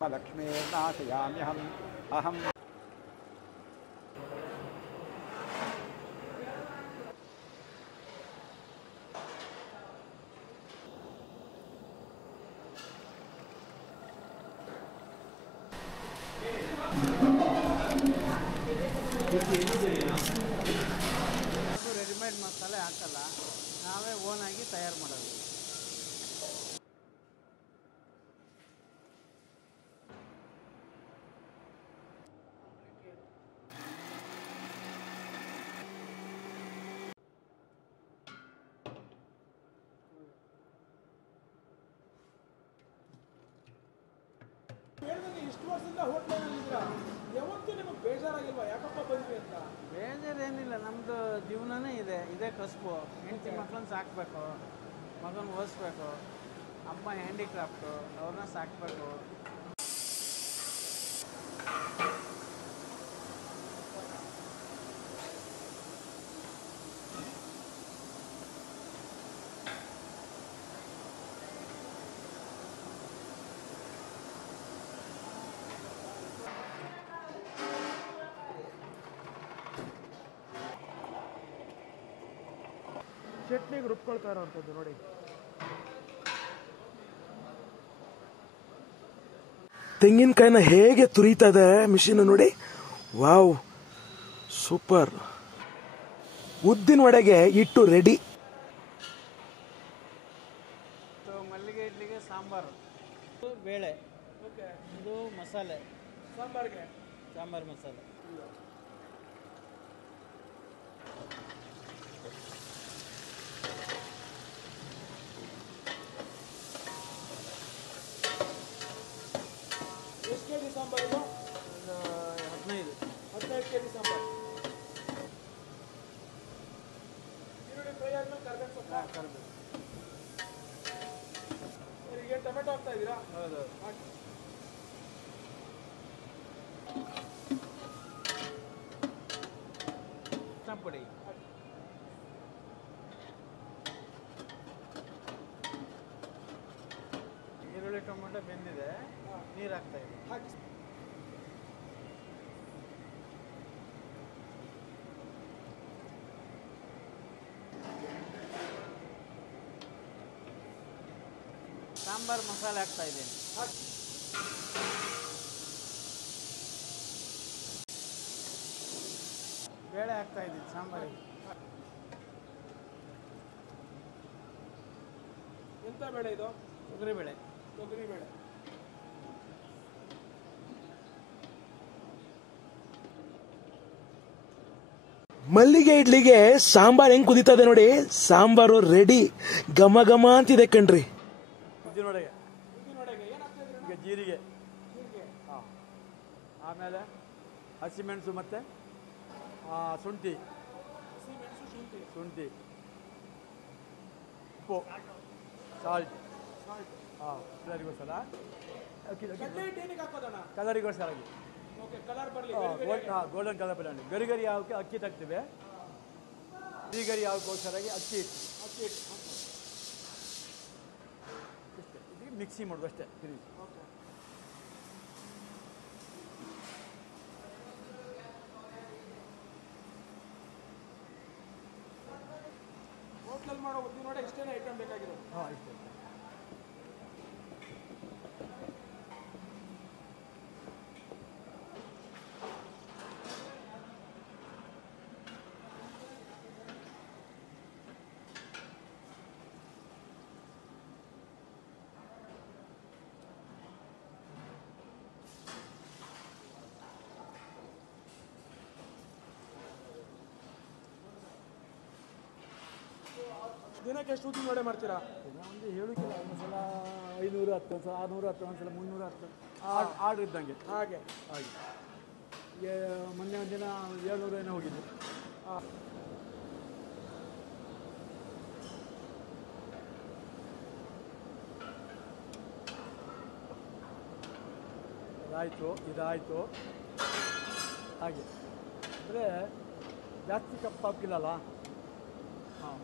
लक्ष्मीर्नाशयाम्यहम् अहम् ರೆಡಿಮೇಡ್ ಮಸಾಲೆ ಹಾಕಲ್ಲ, ನಾವೇ ಓನ್ ಆಗಿ ತಯಾರು ಮಾಡೋದು. ಇಷ್ಟು ವರ್ಷದಿಂದ ಹೋಟ್ಲಲ್ಲಿದ್ದೀರಾ, ಯಾವತ್ತೂ ನಿಮಗೆ ಬೇಜಾರಾಗಿಲ್ವಾ ಯಾಕಪ್ಪ ಬಂದ್ವಿ ಅಂತ? ಬೇಜಾರೇನಿಲ್ಲ, ನಮ್ಮದು ಜೀವನನೇ ಇದೇ ಕಸುಬು. ಹೆಂಡತಿ ಮಕ್ಕಳನ್ನ ಸಾಕಬೇಕು, ಮಗನ ಓದಿಸ್ಬೇಕು, ಅಮ್ಮ ಹ್ಯಾಂಡಿಕ್ರಾಫ್ಟು ಅವ್ರನ್ನ ಸಾಕಬೇಕು. ಚಟ್ನಿಗೆ ರುಬ್ಕೊಳ್ತಾ ಇರೋವಂಥದ್ದು ನೋಡಿ. ತೆಂಗಿನಕಾಯಿನ ಹೇಗೆ ತುರಿತಾ ಇದೆ ಮಿಷಿನ್ ನೋಡಿ. Wow, super. ಉದ್ದಿನ ವಡೆಗೆ ಹಿಟ್ಟು ರೆಡಿ. ಮಲ್ಲಿಗೆ ಇಡ್ಲಿಗೆ ಸಾಂಬಾರು, ಬೇಳೆ, ಇದು ಮಸಾಲೆ ಸಾಂಬಾರ್ಗೆ ಸಾಂಬಾರು ಮಸಾಲೆ. ಎಷ್ಟು ಕೆ ಜಿ ಸಾಂಬಾರು ಇದು? 15 ಕೆ ಜಿ ಸಾಂಬಾರು. ಈರುಳ್ಳಿ ಫ್ರೈ ಆದ್ಮೇಲೆ ಕರ್ಬೇವು ಸೊಪ್ಪು. ಕರಿಬೇವು. ಈಗ ಟೊಮೆಟೊ ಹಾಕ್ತಾ ಇದ್ದೀರಾ? ಹೌದು. ಪುಡಿ, ಈರುಳ್ಳಿ ಟೊಮೆಟೊ ಬೆಂದಿದೆ, ನೀರು ಹಾಕ್ತಾ ಇದೆ. ಸಾಂಬಾರು ಮಸಾಲೆ ಹಾಕ್ತಾ ಇದ್ದೀನಿ. ಬೇಳೆ ಹಾಕ್ತಾ ಇದ್ದೀನಿ ಸಾಂಬಾರಿಗೆ. ಎಂತ ಬೇಳೆ ಇದು? ತೊಗರಿಬೇಳೆ. ತೊಗರಿಬೇಳೆ. ಮಲ್ಲಿಗೆ ಇಡ್ಲಿಗೆ ಸಾಂಬಾರ್ ಹೆಂಗ್ ಕುದೀತದೆ ನೋಡಿ. ಸಾಂಬಾರು ರೆಡಿ, ಘಮ ಘಮ ಅಂತಿದೆ ಕಣ್ರಿ. ಉದ್ದಿನೊಡೆಗೆ ಈಗ ಜೀರಿಗೆ, ಆಮೇಲೆ ಹಸಿಮೆಣಸು ಮತ್ತು ಶುಂಠಿ, ಉಪ್ಪು, ಸಾಲ್ಟ್, ಕಲರಿಗೋಸ್ಕರ, ಕಲರಿಗೋಸ್ಕರ ಗೋಲ್ಡನ್ ಕಲರ್ ಬರಲಿ. ಗರಿ ಯಾವಕ್ಕೆ ಅಕ್ಕಿ ತಗ್ತೀವಿ, ಗರಿ ಯಾವಕ್ಕೋಸ್ಕರಾಗಿ ಅಕ್ಕಿ ಇದಕ್ಕೆ ಮಿಕ್ಸಿ ಮಾಡೋದು ಅಷ್ಟೇ. ಹೋಟ್ಲಲ್ಲಿ ಮಾಡೋ ಉದ್ದಿನವಡೆ ಇಷ್ಟೇನೇ ಐಟಮ್ ಬೇಕಾಗಿರೋದು. ಹಾಂ, ಇಷ್ಟೇ. ದಿನಕ್ಕೆ ಎಷ್ಟು ಉದ್ದಿನ ವಡೆ ಮಾಡ್ತೀರಾ? ಒಂದು 7 ಕಿಲೋ, ಒಂದ್ಸಲ 500, 10, 610, ಒಂದ್ಸಲ 310 ಆರ್ಡ್ರ್ ಇದ್ದಂಗೆ. ಹಾಗೆ ಈಗ ಮೊನ್ನೆ ಒಂದಿನ 700 ಏನೋ ಹೋಗಿದೆ. ಇದಾಯಿತು ಹಾಗೆ ಅಂದರೆ ಜಾಸ್ತಿ ಕಪ್ಪಾಗಿಲ್ಲಲ್ಲ. ಹಾಂ,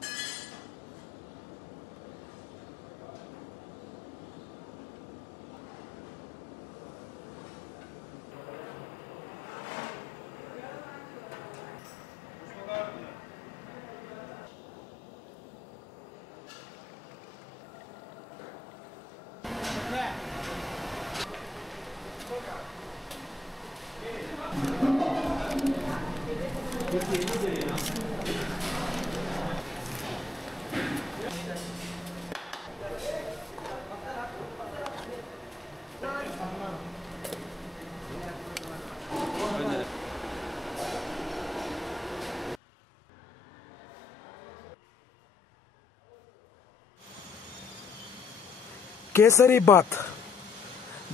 ಕೇಸರಿ ಬಾತ್,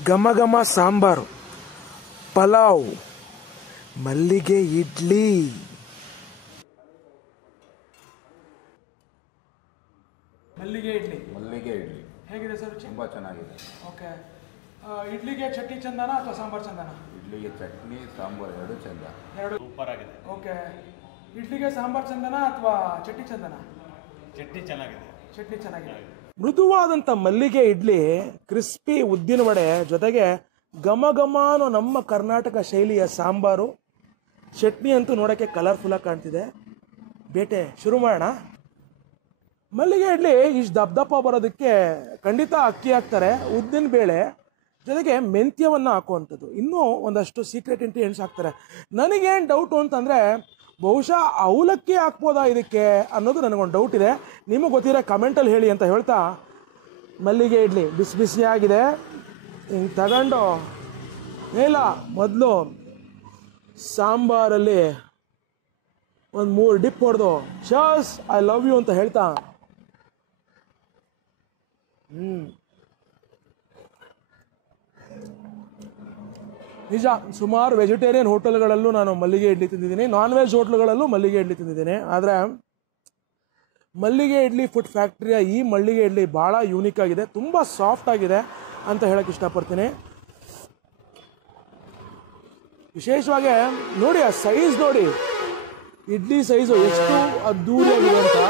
ಘಮ ಘಮ ಸಾಂಬಾರು, ಪಲಾವ್, ಮಲ್ಲಿಗೆ ಇಡ್ಲಿ. ಮಲ್ಲಿಗೆ ಇಡ್ಲಿ ಹೇಗಿದೆ ಸರ್ ರುಚಿ? ತುಂಬ ಚೆನ್ನಾಗಿದೆ. ಓಕೆ, ಇಡ್ಲಿಗೆ ಚಟ್ನಿ ಚಂದನ ಅಥವಾ ಸಾಂಬಾರು ಚಂದನ? ಇಡ್ಲಿಗೆ ಚಟ್ನಿ ಸಾಂಬಾರು ಎರಡು ಚಂದ. ಎರಡು ಸೂಪರ್ ಆಗಿದೆ. ಓಕೆ, ಇಡ್ಲಿಗೆ ಸಾಂಬಾರು ಚಂದನ ಅಥವಾ ಚಟ್ನಿ ಚಂದನ? ಚಟ್ನಿ ಚೆನ್ನಾಗಿದೆ. ಚಟ್ನಿ ಚೆನ್ನಾಗಿದೆ. ಮೃದುವಾದಂಥ ಮಲ್ಲಿಗೆ ಇಡ್ಲಿ, ಕ್ರಿಸ್ಪಿ ಉದ್ದಿನ ವಡೆ ಜೊತೆಗೆ ಘಮ ಘಮ ಅನ್ನೋ ನಮ್ಮ ಕರ್ನಾಟಕ ಶೈಲಿಯ ಸಾಂಬಾರು, ಚಟ್ನಿ ಅಂತೂ ನೋಡೋಕ್ಕೆ ಕಲರ್ಫುಲ್ಲಾಗಿ ಕಾಣ್ತಿದೆ. ಬೇಟೆ ಶುರು ಮಾಡೋಣ. ಮಲ್ಲಿಗೆ ಇಡ್ಲಿ ಇಷ್ಟು ದಪ್ಪ ಬರೋದಕ್ಕೆ ಖಂಡಿತ ಅಕ್ಕಿ ಹಾಕ್ತಾರೆ, ಉದ್ದಿನ ಬೇಳೆ ಜೊತೆಗೆ ಮೆಂತ್ಯವನ್ನು ಹಾಕುವಂಥದ್ದು, ಇನ್ನೂ ಒಂದಷ್ಟು ಸೀಕ್ರೆಟ್ ಇಂಗ್ರೀಡಿಯೆಂಟ್ಸ್ ಹಾಕ್ತಾರೆ. ನನಗೇನು ಡೌಟು ಅಂತಂದರೆ ಬಹುಶಃ ಅವಲಕ್ಕಿ ಹಾಕ್ಬೋದಾ ಇದಕ್ಕೆ ಅನ್ನೋದು ನನಗೊಂದು ಡೌಟ್ ಇದೆ. ನಿಮಗೆ ಗೊತ್ತಿರೋ ಕಮೆಂಟಲ್ಲಿ ಹೇಳಿ ಅಂತ ಹೇಳ್ತಾ, ಮಲ್ಲಿಗೆ ಇಡ್ಲಿ ಬಿಸಿ ಬಿಸಿಯಾಗಿದೆ. ಹಿಂಗೆ ತಗೊಂಡು ಇಲ್ಲ ಮೊದಲು ಸಾಂಬಾರಲ್ಲಿ ಒಂದು 3 ಡಿಪ್ ಹೊಡೆದು ಶಸ್ ಐ ಲವ್ ಯು ಅಂತ ಹೇಳ್ತಾ, ನಿಜ ಸುಮಾರು ವೆಜಿಟೇರಿಯನ್ ಹೋಟೆಲ್ಗಳಲ್ಲೂ ನಾನು ಮಲ್ಲಿಗೆ ಇಡ್ಲಿ ತಿಂದಿದ್ದೀನಿ, ನಾನ್ ವೆಜ್ ಹೋಟ್ಲುಗಳಲ್ಲೂ ಮಲ್ಲಿಗೆ ಇಡ್ಲಿ ತಿಂದಿದ್ದೀನಿ. ಆದರೆ ಮಲ್ಲಿಗೆ ಇಡ್ಲಿ ಫುಡ್ ಫ್ಯಾಕ್ಟ್ರಿಯ ಈ ಮಲ್ಲಿಗೆ ಇಡ್ಲಿ ಭಾಳ ಯೂನಿಕ್ ಆಗಿದೆ, ತುಂಬ ಸಾಫ್ಟ್ ಆಗಿದೆ ಅಂತ ಹೇಳಕ್ಕೆ ಇಷ್ಟಪಡ್ತೀನಿ. ವಿಶೇಷವಾಗಿ ನೋಡಿ ಆ ಸೈಜ್ ನೋಡಿ, ಇಡ್ಲಿ ಸೈಜು ಎಷ್ಟು ಅದ್ದೂರಿಯಾಗಿದೆ ಅಂತ.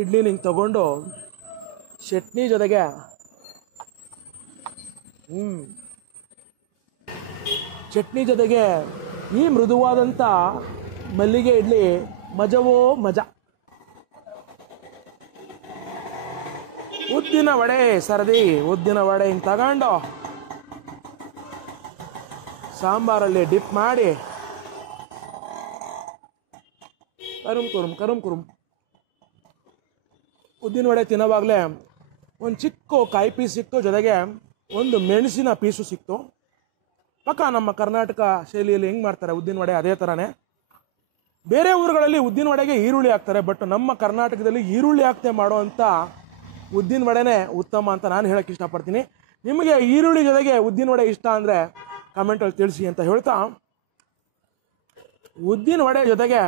ಇಡ್ಲಿ ನಿಂಗೆ ತಗೊಂಡು ಚಟ್ನಿ ಜೊತೆಗೆ ಚಟ್ನಿ ಜೊತೆಗೆ ಈ ಮೃದುವಾದಂಥ ಮಲ್ಲಿಗೆ ಇಡ್ಲಿ ಮಜವೋ ಮಜಾ. ಉದ್ದಿನ ವಡೆ ಸರದಿ, ಉದ್ದಿನ ವಡೆ ಹಿಂಗೆ ತಗೊಂಡು ಸಾಂಬಾರಲ್ಲಿ ಡಿಪ್ ಮಾಡಿ ಕರುಮ್ ಕುರುಮ್ ಉದ್ದಿನ ವಡೆ ತಿನ್ನೋವಾಗಲೇ ಒಂದು ಚಿಕ್ಕ ಕಾಯಿ ಪೀಸ್ ಸಿಕ್ತು, ಜೊತೆಗೆ ಒಂದು ಮೆಣಸಿನ ಪೀಸು ಸಿಕ್ತು. ಪಕ್ಕ ನಮ್ಮ ಕರ್ನಾಟಕ ಶೈಲಿಯಲ್ಲಿ ಹೆಂಗೆ ಮಾಡ್ತಾರೆ ಉದ್ದಿನ ವಡೆ ಅದೇ ಥರನೇ. ಬೇರೆ ಊರುಗಳಲ್ಲಿ ಉದ್ದಿನ ವಡೆಗೆ ಈರುಳ್ಳಿ ಹಾಕ್ತಾರೆ, ಬಟ್ ನಮ್ಮ ಕರ್ನಾಟಕದಲ್ಲಿ ಈರುಳ್ಳಿ ಹಾಕ್ತೆ ಮಾಡೋವಂಥ ಉದ್ದಿನ ವಡೆನೇ ಉತ್ತಮ ಅಂತ ನಾನು ಹೇಳಕ್ಕೆ ಇಷ್ಟಪಡ್ತೀನಿ. ನಿಮಗೆ ಈರುಳ್ಳಿ ಜೊತೆಗೆ ಉದ್ದಿನ ವಡೆ ಇಷ್ಟ ಅಂದರೆ ಕಮೆಂಟಲ್ಲಿ ತಿಳಿಸಿ ಅಂತ ಹೇಳ್ತಾ, ಉದ್ದಿನ ವಡೆ ಜೊತೆಗೆ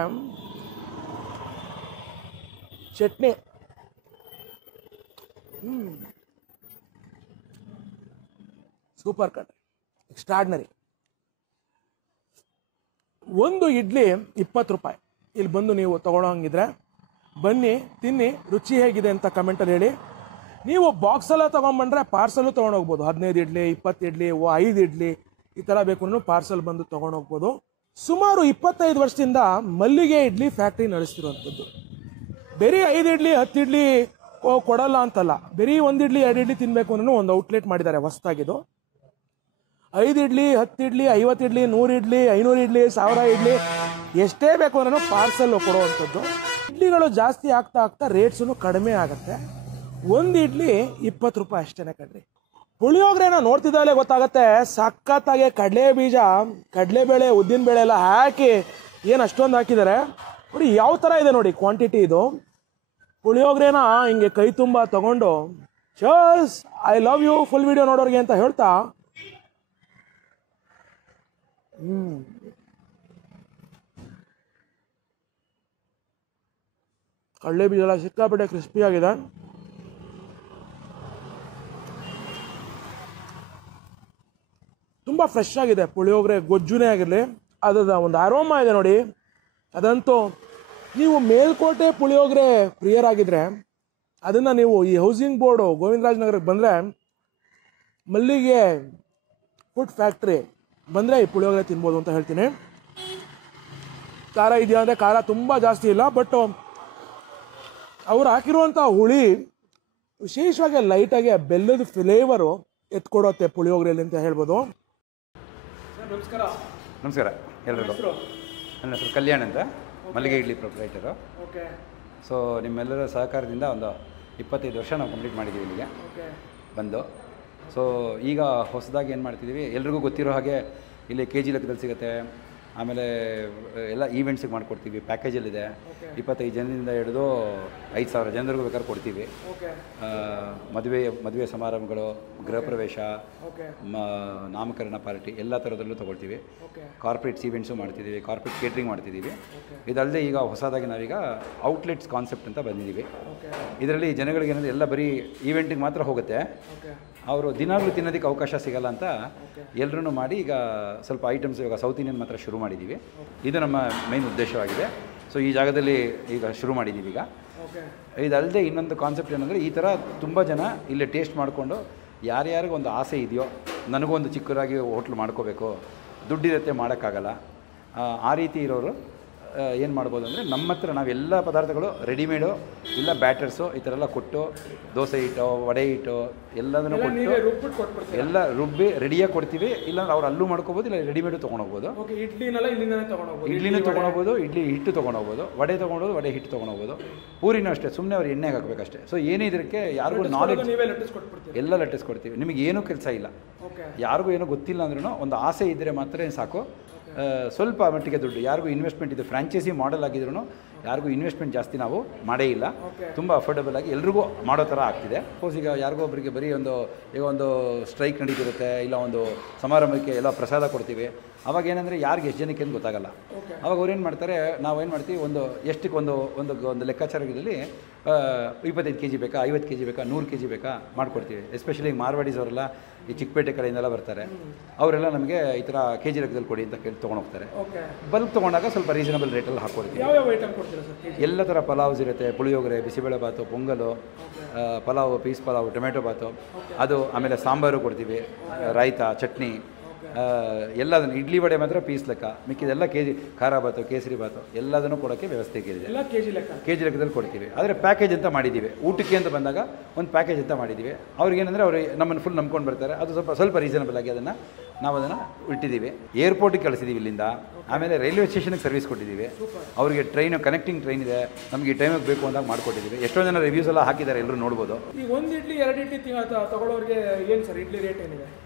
ಚಟ್ನಿ ಸೂಪರ್ ಕಟ್, ಎಕ್ಸ್ಟ್ರಾರ್ಡಿನರಿ. ಒಂದು ಇಡ್ಲಿ 20 ರೂಪಾಯಿ. ಇಲ್ಲಿ ಬಂದು ನೀವು ತಗೊಳ್ಳೋ ಹಂಗಿದ್ರೆ ಬನ್ನಿ, ತಿನ್ನಿ, ರುಚಿ ಹೇಗಿದೆ ಅಂತ ಕಮೆಂಟಲ್ಲಿ ಹೇಳಿ. ನೀವು ಬಾಕ್ಸೆಲ್ಲ ತೊಗೊಂಬಂದ್ರೆ ಪಾರ್ಸಲು ತೊಗೊಂಡೋಗ್ಬೋದು. 15 ಇಡ್ಲಿ, 20 ಇಡ್ಲಿ, 5 ಇಡ್ಲಿ ಈ ಥರ ಬೇಕು ಅನ್ನೋ ಪಾರ್ಸಲ್ ಬಂದು ತೊಗೊಂಡೋಗ್ಬೋದು. ಸುಮಾರು 25 ವರ್ಷದಿಂದ ಮಲ್ಲಿಗೆ ಇಡ್ಲಿ ಫ್ಯಾಕ್ಟ್ರಿ ನಡೆಸ್ತಿರುವಂಥದ್ದು. ಬರೀ 5 ಇಡ್ಲಿ 10 ಇಡ್ಲಿ ಕೊಡಲ್ಲ ಅಂತಲ್ಲ, ಬರೀ 1 ಇಡ್ಲಿ 2 ಇಡ್ಲಿ ತಿನ್ನಬೇಕು ಅನ್ನೋ ಒಂದು ಔಟ್ಲೆಟ್ ಮಾಡಿದ್ದಾರೆ ಹೊಸದಾಗಿದ್ದು. 5 ಇಡ್ಲಿ 10 ಇಡ್ಲಿ 50 ಇಡ್ಲಿ 100 ಇಡ್ಲಿ 500 ಇಡ್ಲಿ 1000 ಇಡ್ಲಿ ಎಷ್ಟೇ ಬೇಕು ಅನ್ನೋ ಪಾರ್ಸಲ್ ಕೊಡುವಂಥದ್ದು. ಇಡ್ಲಿಗಳು ಜಾಸ್ತಿ ಆಗ್ತಾ ಆಗ್ತಾ ರೇಟ್ಸು ಕಡಿಮೆ ಆಗುತ್ತೆ. 1 ಇಡ್ಲಿ 20 ರೂಪಾಯಿ ಅಷ್ಟೇನೆ ಕಣ್ರಿ. ಪುಳಿಯೋಗರೆನ ನೋಡ್ತಿದ್ದಾಗಲೇ ಗೊತ್ತಾಗತ್ತೆ ಸಖತ್ತಾಗೆ ಕಡಲೆ ಬೀಜ, ಕಡಲೆಬೇಳೆ, ಉದ್ದಿನಬೇಳೆ ಎಲ್ಲ ಹಾಕಿ ಏನು ಅಷ್ಟೊಂದು ಹಾಕಿದ್ದಾರೆ ನೋಡಿ. ಯಾವ ಥರ ಇದೆ ನೋಡಿ ಕ್ವಾಂಟಿಟಿ ಇದು. ಪುಳಿಯೋಗರೆನ ಹಿಂಗೆ ಕೈ ತುಂಬ ತಗೊಂಡು ಚಸ್ I love you full video ನೋಡೋರಿಗೆ ಅಂತ ಹೇಳ್ತಾ, ಕಡಲೆ ಬೀಜ ಎಲ್ಲ ಸಿಕ್ಕಾಪಟ್ಟೆ ಕ್ರಿಸ್ಪಿ ಆಗಿದೆ. ತುಂಬ ಫ್ರೆಶ್ ಆಗಿದೆ ಪುಳಿಯೋಗರೆ, ಗೊಜ್ಜುನೇ ಆಗಿರಲಿ ಅದರ ಒಂದು ಅರೋಮಾ ಇದೆ ನೋಡಿ. ಅದಂತೂ ನೀವು ಮೇಲ್ಕೋಟೆ ಪುಳಿಯೋಗರೆ ಪ್ರಿಯರಾಗಿದ್ದರೆ ಅದನ್ನು ನೀವು ಈ ಹೌಸಿಂಗ್ ಬೋರ್ಡು ಗೋವಿಂದರಾಜನಗರಕ್ಕೆ ಬಂದರೆ ಮಲ್ಲಿಗೆ ಫುಡ್ ಫ್ಯಾಕ್ಟ್ರಿ ಬಂದರೆ ಈ ಪುಳಿಯೋಗರೆ ತಿನ್ಬೋದು ಅಂತ ಹೇಳ್ತೀನಿ. ಖಾರ ಇದೆಯಾ ಅಂದರೆ ಖಾರ ತುಂಬ ಜಾಸ್ತಿ ಇಲ್ಲ, ಬಟ್ ಅವ್ರು ಹಾಕಿರುವಂಥ ಹುಳಿ ವಿಶೇಷವಾಗಿ ಲೈಟಾಗಿ ಬೆಲ್ಲದ ಫ್ಲೇವರು ಎತ್ಕೊಡುತ್ತೆ ಪುಳಿಯೋಗರೆಯಲ್ಲಿ ಅಂತ ಹೇಳ್ಬೋದು. ಸರ್ ನಮಸ್ಕಾರ. ನಮಸ್ಕಾರ ಎಲ್ರಿಗೂ. ಹೆಸರು? ನನ್ನ ಹೆಸರು ಕಲ್ಯಾಣ್ ಅಂತ, ಮಲ್ಲಿಗೆ ಇಡ್ಲಿ ಪ್ರೊಪ್ರೈಟರು. ಓಕೆ ಸೊ ನಿಮ್ಮೆಲ್ಲರ ಸಹಕಾರದಿಂದ ಒಂದು 25 ವರ್ಷ ನಾವು ಕಂಪ್ಲೀಟ್ ಮಾಡಿದ್ದೀವಿ ಇಲ್ಲಿಗೆ ಓಕೆ ಬಂದು. ಸೊ ಈಗ ಹೊಸದಾಗಿ ಏನು ಮಾಡ್ತಿದ್ದೀವಿ, ಎಲ್ರಿಗೂ ಗೊತ್ತಿರೋ ಹಾಗೆ ಇಲ್ಲಿ ಕೆ ಜಿ ಲೆಕ್ಕದಲ್ಲಿ ಸಿಗುತ್ತೆ. ಆಮೇಲೆ ಎಲ್ಲ ಈವೆಂಟ್ಸಿಗೆ ಮಾಡಿಕೊಡ್ತೀವಿ, ಪ್ಯಾಕೇಜಲ್ಲಿದೆ. 25 ಜನದಿಂದ ಹಿಡಿದು 5,000 ಜನರಿಗೂ ಬೇಕಾದ್ರೆ ಕೊಡ್ತೀವಿ. ಓಕೆ ಮದುವೆ ಸಮಾರಂಭಗಳು, ಗೃಹ ಪ್ರವೇಶ, ಓಕೆ ನಾಮಕರಣ ಪಾರ್ಟಿ ಎಲ್ಲ ಥರದಲ್ಲೂ ತೊಗೊಳ್ತೀವಿ. ಓಕೆ ಕಾರ್ಪೊರೇಟ್ಸ್ ಈವೆಂಟ್ಸು ಮಾಡ್ತಿದ್ದೀವಿ, ಕಾರ್ಪೊರೇಟ್ ಕೇಟ್ರಿಂಗ್ ಮಾಡ್ತಿದ್ದೀವಿ. ಇದಲ್ಲದೆ ಈಗ ಹೊಸದಾಗಿ ನಾವೀಗ ಔಟ್ಲೆಟ್ಸ್ ಕಾನ್ಸೆಪ್ಟ್ ಅಂತ ಬಂದಿದ್ದೀವಿ. ಓಕೆ ಇದರಲ್ಲಿ ಜನಗಳಿಗೆ ಏನಂದರೆ ಎಲ್ಲ ಬರೀ ಈವೆಂಟಿಗೆ ಮಾತ್ರ ಹೋಗುತ್ತೆ, ಓಕೆ ಅವರು ದಿನಾಗಲೂ ತಿನ್ನೋದಕ್ಕೆ ಅವಕಾಶ ಸಿಗಲ್ಲ ಅಂತ ಎಲ್ಲರೂ ಮಾಡಿ ಈಗ ಸ್ವಲ್ಪ ಐಟಮ್ಸ್ ಇವಾಗ ಸೌತ್ ಇಂಡಿಯನ್ ಮಾತ್ರ ಶುರು ಮಾಡಿದ್ದೀವಿ. ಇದು ನಮ್ಮ ಮೇನ್ ಉದ್ದೇಶವಾಗಿದೆ. ಸೊ ಈ ಜಾಗದಲ್ಲಿ ಈಗ ಶುರು ಮಾಡಿದ್ದೀವಿ ಈಗ. ಓಕೆ ಇದಲ್ಲದೆ ಇನ್ನೊಂದು ಕಾನ್ಸೆಪ್ಟ್ ಏನಂದರೆ, ಈ ಥರ ತುಂಬ ಜನ ಇಲ್ಲೇ ಟೇಸ್ಟ್ ಮಾಡಿಕೊಂಡು ಯಾರ್ಯಾರಿಗೂ ಒಂದು ಆಸೆ ಇದೆಯೋ, ನನಗೂ ಒಂದು ಚಿಕ್ಕದಾಗಿ ಹೋಟ್ಲು ಮಾಡ್ಕೋಬೇಕು, ದುಡ್ಡಿರುತ್ತೆ ಮಾಡೋಕ್ಕಾಗಲ್ಲ, ಆ ರೀತಿ ಇರೋರು ಏನು ಮಾಡ್ಬೋದು ಅಂದರೆ, ನಮ್ಮ ಹತ್ರ ನಾವೆಲ್ಲ ಪದಾರ್ಥಗಳು ರೆಡಿಮೇಡು ಇಲ್ಲ ಬ್ಯಾಟರ್ಸು ಈ ಥರ ಎಲ್ಲ ಕೊಟ್ಟು, ದೋಸೆ ಹಿಟ್ಟು, ವಡೆ ಹಿಟ್ಟು ಎಲ್ಲದನ್ನು ಕೊಟ್ಟು ಎಲ್ಲ ರುಬ್ಬಿ ರೆಡಿಯಾಗಿ ಕೊಡ್ತೀವಿ. ಇಲ್ಲಾಂದ್ರೆ ಅವ್ರು ಅಲ್ಲೂ ಮಾಡ್ಕೋಬೋದು, ಇಲ್ಲ ರೆಡಿಮೇಡು ತೊಗೊಂಡೋಗ್ಬೋದು. ಓಕೆ ಇಡ್ಲಿನೆಲ್ಲ ಇಲ್ಲಿಂದನೇ ತೊಗೊಂಡೋಗ್ಬೋದು. ಇಡ್ಲಿನೂ ತೊಗೊಂಡೋಗ್ಬೋದು, ಇಡ್ಲಿ ಹಿಟ್ಟು ತೊಗೊಂಡೋಗ್ಬೋದು, ವಡೆ ತೊಗೊಂಡೋದು, ವಡೆ ಹಿಟ್ಟು ತೊಗೊಂಡೋಗ್ಬೋದು. ಪೂರಿನೂ ಅಷ್ಟೇ, ಸುಮ್ಮನೆ ಅವ್ರು ಎಣ್ಣೆಗೆ ಹಾಕಬೇಕಷ್ಟೇ. ಸೊ ಏನೇ ಇದಕ್ಕೆ ಯಾರಿಗೂ ನಾಲೆಡ್ಜ್ ನೀವೇ ಲಟ್ಟಿಸ್ಕೊಟ್ಬಿಡ್ತೀವಿ, ಎಲ್ಲ ಲಟ್ಟಿಸ್ಕೊಡ್ತೀವಿ. ನಿಮಗೆ ಏನೂ ಕೆಲಸ ಇಲ್ಲ, ಓಕೆ ಯಾರಿಗೂ ಏನೂ ಗೊತ್ತಿಲ್ಲ ಅಂದ್ರೂ ಒಂದು ಆಸೆ ಇದ್ದರೆ ಮಾತ್ರ ಸಾಕು. ಸ್ವಲ್ಪ ಮಟ್ಟಿಗೆ ದುಡ್ಡು, ಯಾರಿಗೂ ಇನ್ವೆಸ್ಟ್ಮೆಂಟ್ ಇದು ಫ್ರಾಂಚೈಸಿ ಮಾಡೆಲ್ ಆಗಿದ್ರು ಯಾರಿಗೂ ಇನ್ವೆಸ್ಟ್ಮೆಂಟ್ ಜಾಸ್ತಿ ನಾವು ಮಾಡೇ ಇಲ್ಲ. ತುಂಬ ಅಫೋರ್ಡಬಲ್ ಆಗಿ ಎಲ್ರಿಗೂ ಮಾಡೋ ಥರ ಆಗ್ತಿದೆ. ಸಪೋಸ್ ಈಗ ಯಾರಿಗೋ ಒಬ್ಬರಿಗೆ ಬರೀ ಈಗ ಒಂದು ಸ್ಟ್ರೈಕ್ ನಡೀತಿರುತ್ತೆ, ಇಲ್ಲ ಒಂದು ಸಮಾರಂಭಕ್ಕೆ ಎಲ್ಲ ಪ್ರಸಾದ ಕೊಡ್ತೀವಿ. ಅವಾಗ ಏನಂದರೆ ಯಾರಿಗೆ ಎಷ್ಟು ಜನಕ್ಕೆ ಏನು ಗೊತ್ತಾಗಲ್ಲ. ಅವಾಗ ಅವ್ರೇನು ಮಾಡ್ತಾರೆ, ನಾವೇನು ಮಾಡ್ತೀವಿ, ಎಷ್ಟಕ್ಕೆ ಒಂದು ಲೆಕ್ಕಾಚಾರದಲ್ಲಿ 25 kg ಬೇಕಾ, 50 kg ಬೇಕಾ, 100 kg ಬೇಕಾ ಮಾಡಿಕೊಡ್ತೀವಿ. ಎಸ್ಪೆಷಲಿ ಈಗ ಮಾರ್ವಾಡೀಸ್ ಅವರೆಲ್ಲ ಈ ಚಿಕ್ಕಪೇಟೆ ಕಡೆಯಿಂದೆಲ್ಲ ಬರ್ತಾರೆ. ಅವರೆಲ್ಲ ನಮಗೆ ಈ ಥರ ಕೆ ಜಿ ಲೆಕ್ಕದಲ್ಲಿ ಕೊಡಿ ಅಂತ ಕೇಳಿ ತೊಗೊಂಡೋಗ್ತಾರೆ. ಬಲ್ಕ್ ತೊಗೊಂಡಾಗ ಸ್ವಲ್ಪ ರೀಸನಬಲ್ ರೇಟಲ್ಲಿ ಹಾಕ್ಕೊಡ್ತೀವಿ. ಯಾವ್ಯಾವ ಐಟಮ್ ಕೊಡ್ತೀರಾ ಸರ್? ಎಲ್ಲ ಥರ ಪಲಾವ್ಸ್ ಇರುತ್ತೆ, ಪುಳಿಯೋಗರೆ, ಬಿಸಿಬೇಳೆ ಬಾತು, ಪೊಂಗಲು, ಪಲಾವು, ಪೀಸ್ ಪಲಾವು, ಟೊಮೆಟೊ ಬಾತು, ಅದು ಆಮೇಲೆ ಸಾಂಬಾರು ಕೊಡ್ತೀವಿ, ರಾಯ್ತ, ಚಟ್ನಿ ಎಲ್ಲದನ್ನು. ಇಡ್ಲಿ ವಡೆ ಮಾತ್ರ ಪೀಸ್ ಲೆಕ್ಕ, ಮಿಕ್ಕಿದೆಲ್ಲ ಕೆ ಜಿ ಖಾರ ಬಾತು, ಕೇಸರಿ ಬಾತು ಎಲ್ಲದನ್ನು ಕೊಡೋಕ್ಕೆ ವ್ಯವಸ್ಥೆ ಇದೆ. ಎಲ್ಲ ಕೆ ಜಿ ಲೆಕ್ಕದಲ್ಲಿ ಕೊಡ್ತೀವಿ. ಆದರೆ ಪ್ಯಾಕೇಜ್ ಅಂತ ಮಾಡಿದ್ದೀವಿ. ಊಟಕ್ಕೆ ಅಂತ ಬಂದಾಗ ಒಂದು ಪ್ಯಾಕೇಜ್ ಅಂತ ಮಾಡಿದ್ದೀವಿ. ಅವ್ರಿಗೇನೆಂದರೆ ಅವರು ನಮ್ಮನ್ನು ಫುಲ್ ನಂಬ್ಕೊಂಡು ಬರ್ತಾರೆ. ಅದು ಸ್ವಲ್ಪ ರೀಸನಬಲ್ ಆಗಿ ನಾವು ಅದನ್ನು ಇಟ್ಟಿದ್ದೀವಿ. ಏರ್ಪೋರ್ಟಿಗೆ ಕಳಿಸಿದ್ದೀವಿ ಇಲ್ಲಿಂದ. ಆಮೇಲೆ ರೈಲ್ವೆ ಸ್ಟೇಷನ್ಗೆ ಸರ್ವಿಸ್ ಕೊಟ್ಟಿದ್ದೀವಿ. ಅವರಿಗೆ ಕನೆಕ್ಟಿಂಗ್ ಟ್ರೈನ್ ಇದೆ, ನಮಗೆ ಈ ಟೈಮಿಗೆ ಬೇಕು ಅಂದಾಗ ಮಾಡಿಕೊಟ್ಟಿದ್ದೀವಿ. ಎಷ್ಟೋ ಜನ ರಿವ್ಯೂಸ್ ಎಲ್ಲ ಹಾಕಿದ್ದಾರೆ, ಎಲ್ಲರೂ ನೋಡ್ಬೋದು. ಈಗ ಒಂದು ಇಡ್ಲಿ 2 ಇಡ್ಲಿ ತಗೊಳ್ಳೋರಿಗೆ ಏನು ಸರ್ ಇಡ್ಲಿ ರೇಟ್ ಏನಿದೆ ಸರ್?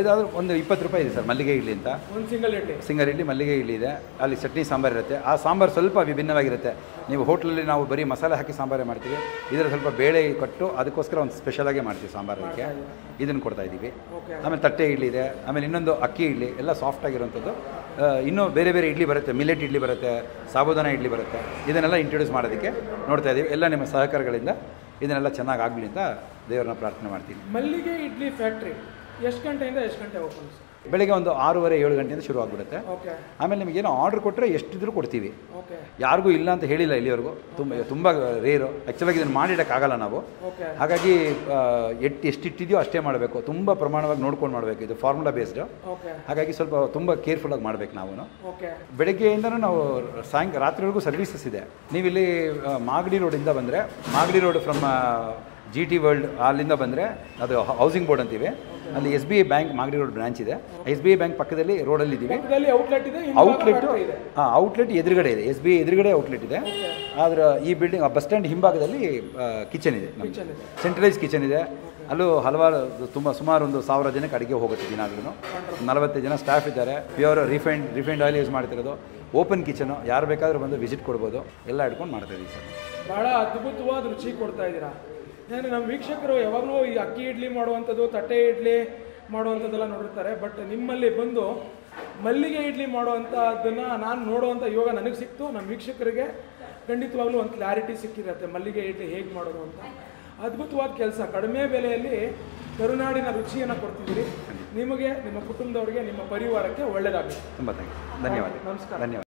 ಇದಾದರೂ ಒಂದು 20 ರೂಪಾಯಿ ಇದೆ ಸರ್, ಮಲ್ಲಿಗೆ ಇಡ್ಲಿ ಅಂತ. ಒಂದು ಸಿಂಗಲ್ ಇಡ್ಲಿ ಮಲ್ಲಿಗೆ ಇಡ್ಲಿ ಇದೆ. ಅಲ್ಲಿ ಚಟ್ನಿ ಸಾಂಬಾರು ಇರುತ್ತೆ. ಆ ಸಾಂಬಾರು ಸ್ವಲ್ಪ ವಿಭಿನ್ನವಾಗಿರುತ್ತೆ. ನೀವು ಹೋಟ್ಲಲ್ಲಿ ನಾವು ಬರೀ ಮಸಾಲೆ ಹಾಕಿ ಸಾಂಬಾರೇ ಮಾಡ್ತೀವಿ. ಇದರಲ್ಲಿ ಸ್ವಲ್ಪ ಬೇಳೆ ಕೊಟ್ಟು ಅದಕ್ಕೋಸ್ಕರ ಒಂದು ಸ್ಪೆಷಲಾಗಿ ಮಾಡ್ತೀವಿ ಸಾಂಬಾರಕ್ಕೆ. ಇದನ್ನು ಕೊಡ್ತಾ ಇದ್ದೀವಿ. ಆಮೇಲೆ ತಟ್ಟೆ ಇಡ್ಲಿ ಇದೆ. ಆಮೇಲೆ ಇನ್ನೊಂದು ಅಕ್ಕಿ ಇಡ್ಲಿ, ಎಲ್ಲ ಸಾಫ್ಟ್ ಆಗಿರೋಂಥದ್ದು. ಇನ್ನೂ ಬೇರೆ ಇಡ್ಲಿ ಬರುತ್ತೆ, ಮಿಲೆಟ್ ಇಡ್ಲಿ ಬರುತ್ತೆ, ಸಾಬುದಾನ ಇಡ್ಲಿ ಬರುತ್ತೆ. ಇದನ್ನೆಲ್ಲ ಇಂಟ್ರೊಡ್ಯೂಸ್ ಮಾಡೋದಕ್ಕೆ ನೋಡ್ತಾ ಇದ್ದೀವಿ. ಎಲ್ಲ ನಿಮ್ಮ ಸಹಕಾರಗಳಿಂದ ಇದನ್ನೆಲ್ಲ ಚೆನ್ನಾಗಿ ಆಗಲಿ ಅಂತ ದೇವರನ್ನ ಪ್ರಾರ್ಥನೆ ಮಾಡ್ತೀನಿ. ಮಲ್ಲಿಗೆ ಇಡ್ಲಿ ಫ್ಯಾಕ್ಟ್ರಿ ಎಷ್ಟು ಗಂಟೆಯಿಂದ ಎಷ್ಟು ಗಂಟೆ ಓಪನ್? ಬೆಳಗ್ಗೆ ಒಂದು 6:30-7 ಗಂಟೆಯಿಂದ ಶುರು ಆಗಿಬಿಡುತ್ತೆ. ಓಕೆ. ಆಮೇಲೆ ನಿಮಗೇನೋ ಆರ್ಡ್ರ್ ಕೊಟ್ಟರೆ ಎಷ್ಟಿದ್ರೂ ಕೊಡ್ತೀವಿ. ಓಕೆ. ಯಾರಿಗೂ ಇಲ್ಲ ಅಂತ ಹೇಳಿಲ್ಲ ಇಲ್ಲಿವರೆಗೂ. ತುಂಬ ರೇರು. ಆ್ಯಕ್ಚುಲಾಗಿ ಇದನ್ನು ಮಾಡಿಡೋಕ್ಕಾಗಲ್ಲ ನಾವು. ಓಕೆ. ಹಾಗಾಗಿ ಎಷ್ಟಿಟ್ಟಿದೆಯೋ ಅಷ್ಟೇ ಮಾಡಬೇಕು. ತುಂಬ ಪ್ರಮಾಣವಾಗಿ ನೋಡ್ಕೊಂಡು ಮಾಡಬೇಕು. ಇದು ಫಾರ್ಮುಲಾ ಬೇಸ್ಡ್. ಓಕೆ. ಹಾಗಾಗಿ ಸ್ವಲ್ಪ ತುಂಬ ಕೇರ್ಫುಲ್ಲಾಗಿ ಮಾಡಬೇಕು ನಾವು. ಓಕೆ. ಬೆಳಗ್ಗೆಯಿಂದನೂ ನಾವು ರಾತ್ರಿವರೆಗೂ ಸರ್ವಿಸಸ್ ಇದೆ. ನೀವಿಲ್ಲಿ ಮಾಗಡಿ ರೋಡಿಂದ ಬಂದರೆ, Magadi road from GT world ಅಲ್ಲಿಂದ ಬಂದರೆ ಅದು ಹೌಸಿಂಗ್ ಬೋರ್ಡ್ ಅಂತೀವಿ. ಅಲ್ಲಿ SBI bank Magadi road branch ಇದೆ. SBI ಬ್ಯಾಂಕ್ ಪಕ್ಕದಲ್ಲಿ ರೋಡಲ್ಲಿ ಇದ್ದೀವಿ. ಔಟ್ಲೆಟ್ ಎದುರುಗಡೆ ಇದೆ. SBI ಎದುರುಗಡೆ ಔಟ್ಲೆಟ್ ಇದೆ. ಆದರೆ ಈ ಬಿಲ್ಡಿಂಗ್ ಬಸ್ ಸ್ಟ್ಯಾಂಡ್ ಹಿಂಭಾಗದಲ್ಲಿ ಕಿಚನ್ ಇದೆ, ಸೆಂಟ್ರಲೈಸ್ ಕಿಚನ್ ಇದೆ. ಅಲ್ಲೂ ಹಲವಾರು ಸುಮಾರು ಒಂದು 1000 ಜನಕ್ಕೆ ಅಡುಗೆ ಹೋಗುತ್ತೆ ದಿನಾಗ್ಲೂ. 45 ಜನ ಸ್ಟಾಫ್ ಇದ್ದಾರೆ. ಪ್ಯೂರ್ ರಿಫೈಂಡ್ ಆಯಿಲ್ ಯೂಸ್ ಮಾಡ್ತಿರೋದು. ಓಪನ್ ಕಿಚನು, ಯಾರು ಬೇಕಾದರೂ ಬಂದು ವಿಸಿಟ್ ಕೊಡ್ಬೋದು. ಎಲ್ಲ ಇಟ್ಕೊಂಡು ಮಾಡ್ತಾಯಿದ್ದೀವಿ ಸರ್. ಭಾಳ ಅದ್ಭುತವಾದ ರುಚಿ ಕೊಡ್ತಾ ಇದ್ದೀರಾ. ಯಾಕಂದರೆ ನಮ್ಮ ವೀಕ್ಷಕರು ಯಾವಾಗಲೂ ಈ ಅಕ್ಕಿ ಇಡ್ಲಿ ಮಾಡುವಂಥದ್ದು, ತಟ್ಟೆ ಇಡ್ಲಿ ಮಾಡುವಂಥದ್ದೆಲ್ಲ ನೋಡಿರ್ತಾರೆ. ಬಟ್ ನಿಮ್ಮಲ್ಲಿ ಬಂದು ಮಲ್ಲಿಗೆ ಇಡ್ಲಿ ಮಾಡುವಂಥದ್ದನ್ನು ನಾನು ನೋಡುವಂಥ ಯೋಗ ನನಗೆ ಸಿಕ್ತು. ನಮ್ಮ ವೀಕ್ಷಕರಿಗೆ ಖಂಡಿತವಾಗ್ಲೂ ಒಂದು ಕ್ಲಾರಿಟಿ ಸಿಕ್ಕಿರುತ್ತೆ ಮಲ್ಲಿಗೆ ಇಡ್ಲಿ ಹೇಗೆ ಮಾಡೋದು ಅಂತ. ಅದ್ಭುತವಾದ ಕೆಲಸ. ಕಡಿಮೆ ಬೆಲೆಯಲ್ಲಿ ಕರುನಾಡಿನ ರುಚಿಯನ್ನು ಕೊಡ್ತಿದ್ದೀರಿ. ನಿಮಗೆ, ನಿಮ್ಮ ಕುಟುಂಬದವರಿಗೆ, ನಿಮ್ಮ ಪರಿವಾರಕ್ಕೆ ಒಳ್ಳೆಯದಾಗಲಿ. ತುಂಬ ಧನ್ಯವಾದ. ನಮಸ್ಕಾರ. ಧನ್ಯವಾದ.